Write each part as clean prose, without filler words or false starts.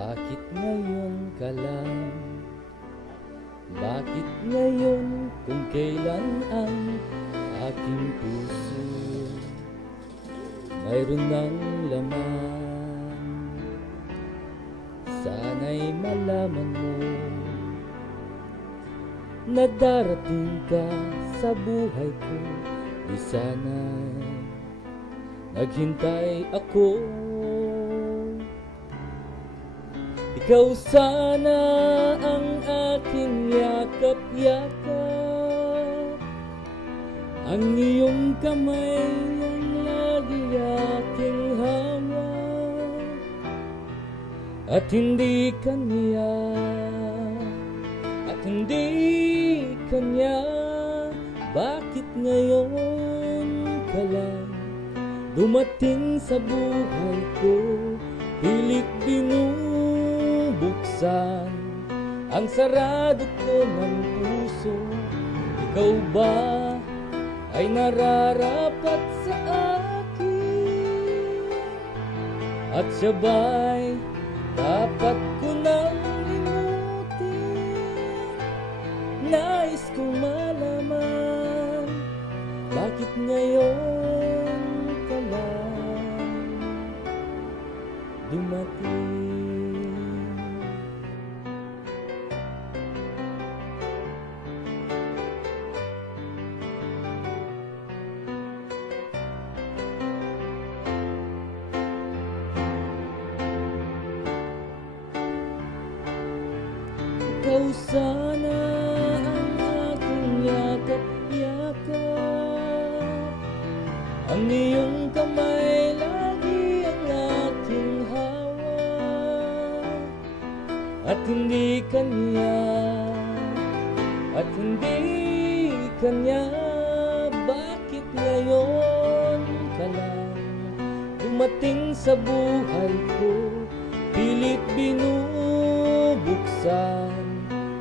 Bakit ngayon ka lang? Bakit ngayon kung kailan ang aking puso mayroon ng laman? Sana'y malaman mo na darating ka sa buhay ko. Di sana'y naghintay ako. Ikaw sana ang aking yakap-yakap, ang iyong kamay ang lagi aking hawak, at hindi kanya, at hindi kanya. Bakit ngayon ka lang dumating sa buhay ko? Pilit binubuksan ang sarado ko ng puso. Ikaw ba ay nararapat sa akin? At siya ba'y dapat ko nang limutin? Nais kong malaman, bakit ngayon ka lang dumating? Ikaw sana ang aking yakap-yakap, ang iyong kamay lagi ang aking hawak, at hindi kanya, at hindi kanya. Bakit ngayon ka lang dumating sa buhay ko? Pilit binubuksan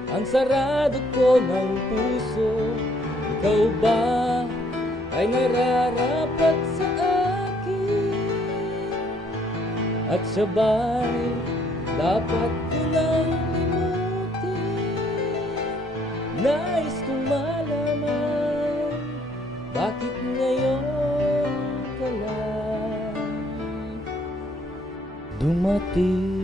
ang sarado ko ng puso. Ikaw ba ay nararapat sa akin? At siya ba'y dapat ko nang limutin? Nais kong malaman, bakit ngayon ka lang dumating?